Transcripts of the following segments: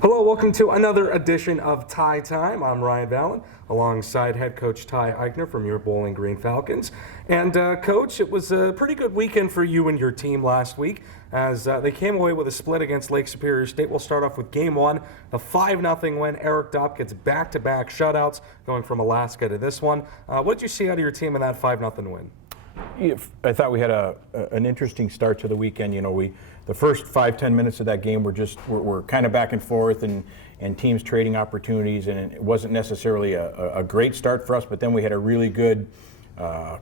Hello, welcome to another edition of Tie Time. I'm Ryan Vallon, alongside head coach Ty Eichner from your Bowling Green Falcons. And coach, it was a pretty good weekend for you and your team last week as they came away with a split against Lake Superior State. We'll start off with game one, the 5-0 win. Eric Dopp gets back-to-back shutouts going from Alaska to this one. What did you see out of your team in that 5-0 win? I thought we had an interesting start to the weekend. You know, the first 5-10 minutes of that game were kind of back and forth and teams trading opportunities, and it wasn't necessarily a great start for us, but then we had a really good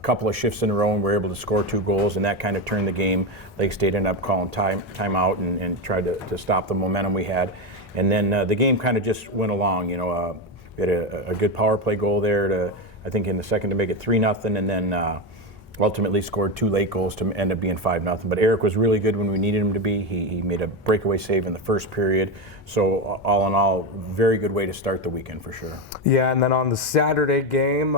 couple of shifts in a row and we were able to score 2 goals, and that kind of turned the game. Lake State ended up calling timeout and tried to stop the momentum we had. And then the game kind of just went along. You know, we had a good power play goal there I think in the second to make it 3-0, and then ultimately scored 2 late goals to end up being 5-0. But Eric was really good when we needed him to be. He made a breakaway save in the first period. So all in all, very good way to start the weekend for sure. Yeah, and then on the Saturday game,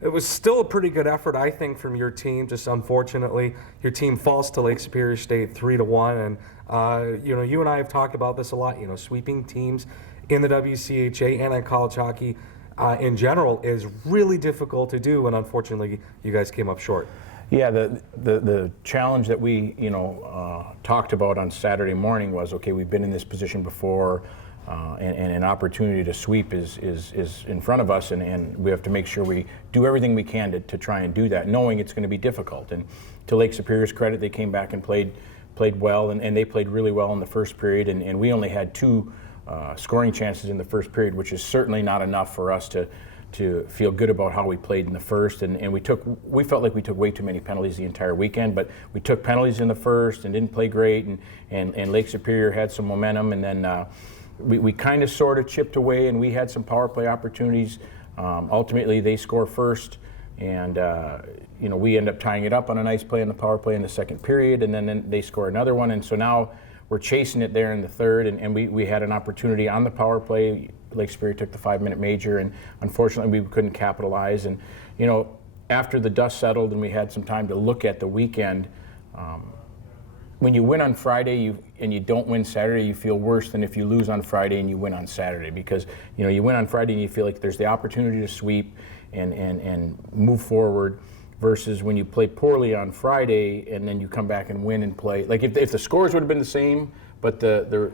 it was still a pretty good effort, I think, from your team. Just unfortunately, your team falls to Lake Superior State 3-1. And you know, you and I have talked about this a lot. You know, sweeping teams in the WCHA and in college hockey in general is really difficult to do, and unfortunately you guys came up short. Yeah, the challenge that we talked about on Saturday morning was, okay, we've been in this position before, and an opportunity to sweep is in front of us, and we have to make sure we do everything we can to try and do that, knowing it's going to be difficult. And to Lake Superior's credit, they came back and played well, and they played really well in the first period, and we only had 2 scoring chances in the first period, which is certainly not enough for us to feel good about how we played in the first. And we felt like we took way too many penalties the entire weekend, but we took penalties in the first and didn't play great, and Lake Superior had some momentum, and then we kind of sort of chipped away, and we had some power play opportunities. Ultimately, they score first, and we end up tying it up on a nice play in the power play in the second period, and then they score another one, and so now we're chasing it there in the third, and we had an opportunity on the power play. Lake Superior took the 5-minute major, and unfortunately we couldn't capitalize. And after the dust settled and we had some time to look at the weekend, when you win on Friday and you don't win Saturday, you feel worse than if you lose on Friday and you win on Saturday, because you win on Friday and you feel like there's the opportunity to sweep and move forward, versus when you play poorly on Friday and then you come back and win and play. Like if the scores would have been the same, but the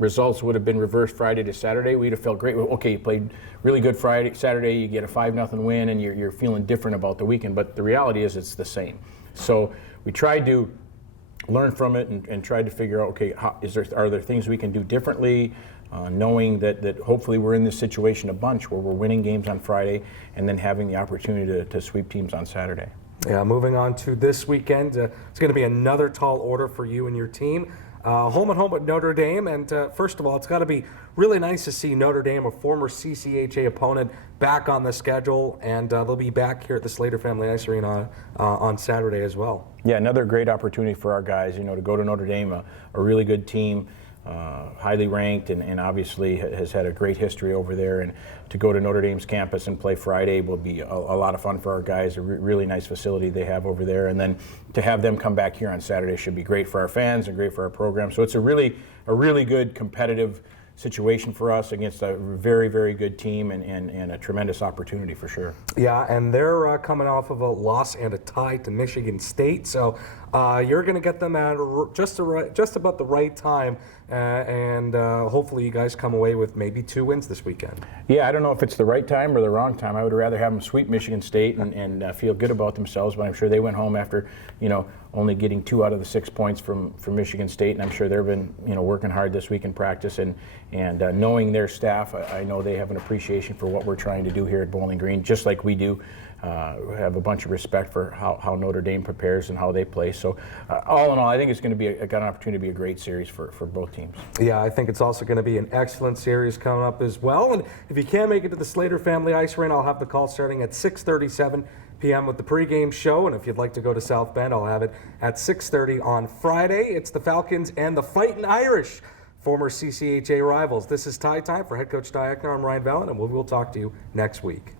results would have been reversed Friday to Saturday, we'd have felt great. Okay, you played really good Saturday, you get a 5-0 win, and you're feeling different about the weekend. But the reality is it's the same. So we tried to learn from it and tried to figure out, okay, are there things we can do differently? Knowing that hopefully we're in this situation a bunch where we're winning games on Friday and then having the opportunity to sweep teams on Saturday. Yeah, moving on to this weekend, it's going to be another tall order for you and your team. Home at Notre Dame, and first of all, it's got to be really nice to see Notre Dame, a former CCHA opponent, back on the schedule, and they'll be back here at the Slater Family Ice Arena on Saturday as well. Yeah, another great opportunity for our guys, to go to Notre Dame, a really good team. Highly ranked and obviously has had a great history over there, and to go to Notre Dame's campus and play Friday will be a lot of fun for our guys. A really nice facility they have over there, and then to have them come back here on Saturday should be great for our fans and great for our program. So it's a really good competitive situation for us against a very, very good team and a tremendous opportunity for sure. Yeah, and they're coming off of a loss and a tie to Michigan State, so you're going to get them at just about the right time, and hopefully you guys come away with maybe 2 wins this weekend. Yeah, I don't know if it's the right time or the wrong time. I would rather have them sweep Michigan State and feel good about themselves, but I'm sure they went home after only getting 2 out of the 6 points from Michigan State, and I'm sure they've been working hard this week in practice, and knowing their staff, I know they have an appreciation for what we're trying to do here at Bowling Green, just like we do. Have a bunch of respect for how Notre Dame prepares and how they play. So all in all, I think it's going to be got an opportunity to be a great series for both teams. Yeah, I think it's also going to be an excellent series coming up as well. And if you can't make it to the Slater Family Ice Arena, I'll have the call starting at 6:37 p.m. with the pregame show. And if you'd like to go to South Bend, I'll have it at 6:30 on Friday. It's the Falcons and the Fightin' Irish, former CCHA rivals. This is Tie Time for head coach Ty Eichner. I'm Ryan Vallon, and we'll talk to you next week.